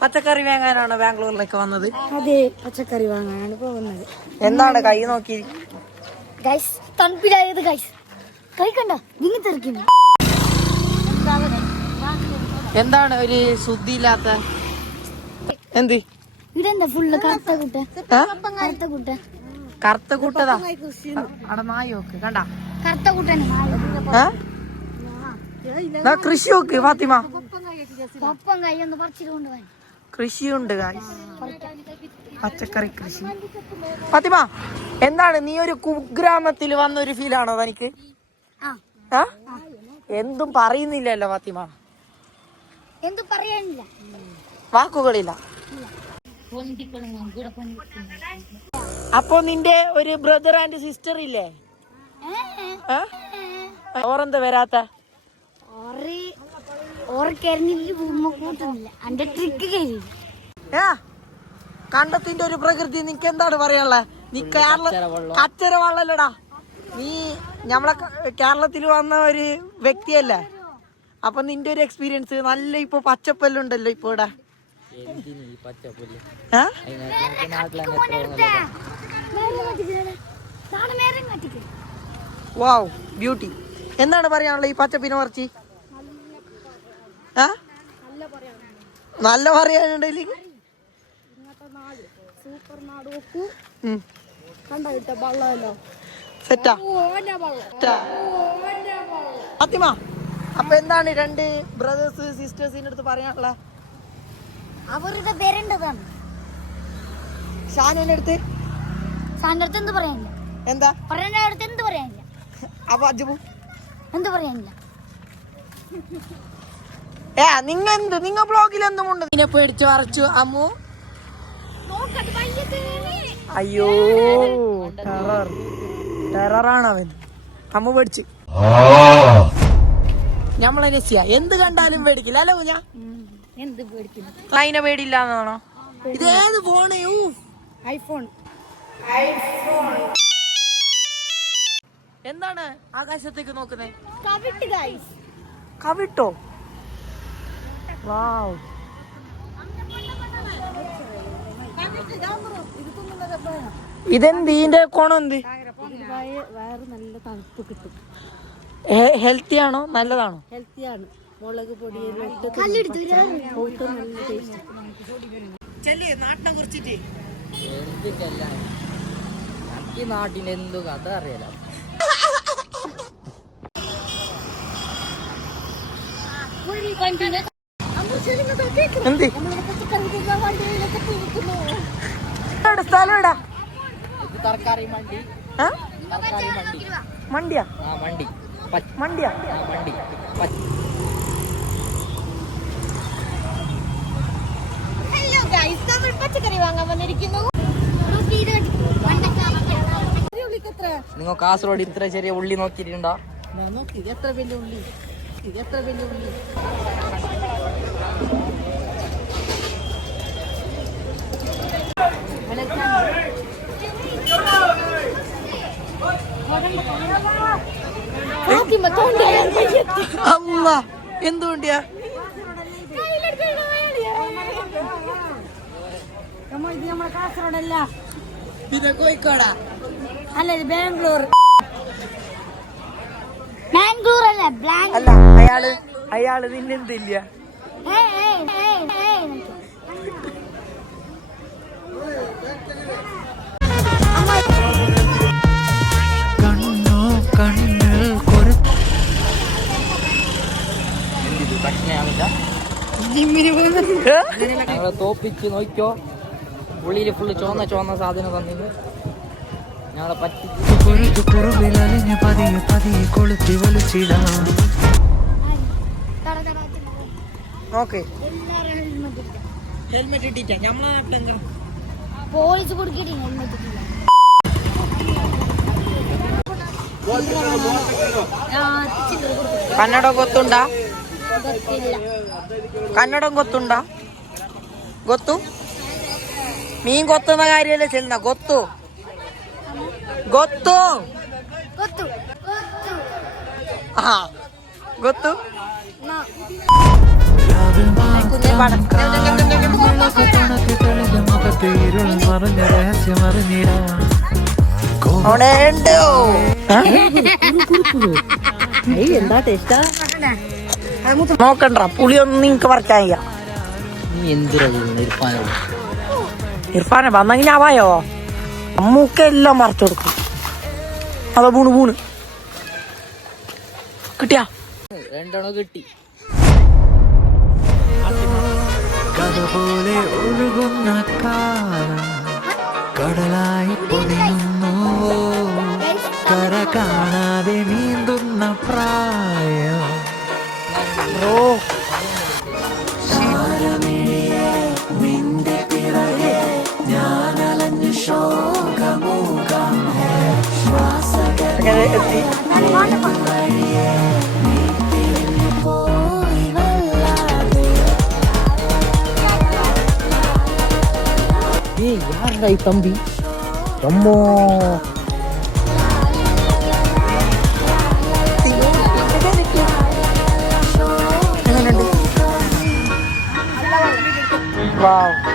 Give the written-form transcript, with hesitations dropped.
പച്ചക്കറി വാങ്ങാനാണോ ബാംഗ്ലൂരിലേക്ക് വന്നത്? അതെ, പച്ചക്കറി വാങ്ങാനാണ് പോകുന്നത്. എന്താണ് കൈ നോക്കി? തണുപ്പിലായത് കൈ കണ്ട നിങ്ങൾ തെറിക്കുന്നു. എന്താണ് ഒരു ശുദ്ധിയില്ലാത്ത എന്ത് ഇതെന്താ ഫുള്ള് കറുത്ത കൂട്ടതാ? അവിടെ നായി നോക്ക് കണ്ട കറുത്ത കൂട്ടന് കൃഷി നോക്ക് ഫാത്തിമ. ഒപ്പം കൈ ഒന്ന് പറിച്ചിട്ട് കൊണ്ടുപോകാൻ കൃഷിയുണ്ട് പച്ചക്കറി കൃഷി. ഫാത്തിമ, എന്താണ് നീ ഒരു കുഗ്രാമത്തിൽ വന്ന ഒരു ഫീലാണോ തനിക്ക്? എന്തും പറയുന്നില്ലല്ലോ ഫാത്തിമ. എന്തും പറയാനില്ല, വാക്കുകളില്ല. അപ്പൊ നിന്റെ ഒരു ബ്രദർ ആൻഡ് സിസ്റ്റർ ഇല്ലേ? ഓരെന്താ വരാത്ത? കണ്ടത്തിന്റെ ഒരു പ്രകൃതി നിനക്ക് എന്താണ് പറയാനുള്ളത്? നീ കച്ചര വള്ളല്ലടാ, നീ നമ്മളെ കേരളത്തിൽ വന്ന ഒരു വ്യക്തിയല്ലേ. അപ്പൊ നിന്റെ ഒരു എക്സ്പീരിയൻസ് നല്ല ഇപ്പൊ പച്ചപ്പെല്ലാം ഉണ്ടല്ലോ ഇപ്പൊ ഇവിടെ. വാവ്, ബ്യൂട്ടി. എന്താണ് പറയാനുള്ളത് ഈ പച്ചപ്പിനെ കുറച്ച്? നല്ല പറയാനുണ്ടല്ലേ? സെറ്റാ ഫാത്തിമ. അപ്പൊ എന്താണ് രണ്ട് ബ്രദേഴ്സ് സിസ്റ്റേഴ്സിന്റെ അടുത്ത് പറയാനുള്ള? അവരുടെ പേരുണ്ടതാണ്. ഷാനുവിന്റെ അടുത്ത് എന്ത് പറയാനില്ല. എന്താ പറയുന്ന അടുത്ത് എന്ത് പറയാനില്ല. അപ്പൊ അജുബു എന്ത് പറയാനില്ല. നിങ്ങ ബ്ലോഗിൽ എന്തും ഉണ്ട്. നിന്നെ പേടിച്ചു വരച്ചു അമ്മു. അയ്യോ, ടെററാണ് അവൻ. അമ്മ പേടിച്ചു. ഞമ്മളെ നസിയ എന്ത് കണ്ടാലും പേടിക്കില്ല അല്ലോ. ഞാൻ എന്ത് പേടിക്കുന്നു? അതിനെ പേടിയില്ലാന്നാണോ? ഇതേത് ഫോണ്? ഐഫോൺ. എന്താണ് ആകാശത്തേക്ക് നോക്കുന്നേ? കവിട്ടോ? വാവ്, ഇതെന്ത് ഇതിന്റെ കോണം എന്ത്? വേറെ നല്ല തണുപ്പ് കിട്ടും. ഹെൽത്തി ആണോ? നല്ലതാണോ? ഹെൽത്തിയാണ്. മുളക് പൊടി നാട്ടിനെ കുറിച്ചിട്ട് ഈ നാട്ടിൽ എന്തു കഥ അറിയാല. സ്ഥലം എവിടാ? തർക്കാരി മണ്ടി. മണ്ടിയാ? മണ്ടിയാ? പച്ചക്കറി വാങ്ങാൻ വന്നിരിക്കുന്നു. നിങ്ങൾ കാസർഗോഡ് ഇത്ര ചെറിയ ഉള്ളി നോക്കിയിട്ടുണ്ടോ? എത്ര വലിയ ഉള്ളി, എത്ര വലിയ ഉള്ളി. അമ്മ എന്തുകൊണ്ടിയാ? നമ്മളെ കാസർഗോഡല്ല, ഇത് കോഴിക്കോടാ? അല്ല ഇത് ബാംഗ്ലൂർ. അല്ല, അയാള് നിന്നെന്തില്ല? ഞങ്ങളെ തോപ്പിച്ച് നോക്കിയോ, ഉള്ളിൽ ഫുള്ള് ചോന്ന സാധനം തന്നിന്. ഞങ്ങളെ പറ്റി ഹെൽമെറ്റ് ഇട്ടിട്ടാ ഞമ്മളെ നാട്ടിലെങ്ക പോലീസ് കൊടുക്കിട്ടില്ല ഹെൽമെറ്റ് ഇട്ടില്ല. കന്നഡ ಗೊತ್ತುಂಟಾ? കന്നഡ ಗೊತ್ತುಂಟಾ? ಗೊತ್ತು? മീൻ കൊത്തുന്ന കാര്യല്ലേ ചെന്ന ಗೊತ್ತು? ಗೊತ್ತು ಹಾ ಗೊತ್ತು എന്താ ടേസ്റ്റാ നോക്കണ്ട പുളിയൊന്നും നിങ്ങക്ക് പറിക്കാൻ വയ്യ. ഇർഫാനെ വന്നെങ്കിൽ ഞാൻ വായോ അമ്മൂക്കെല്ലാം മറച്ചു കൊടുക്കും. അതോ പൂണ് കിട്ടിയാ രണ്ടെണ്ണോ കിട്ടി. കഥ പോലെ ഒഴുകുന്ന കാലം കടലായി പൊതിയുന്നു, കര കാണാതെ നീന്തുന്ന പ്രായം. നിന്റെ പിറകെ ഞാനലഞ്ഞു ശോകമൂകം யாரா தம்பி ரொம்ப വാവ്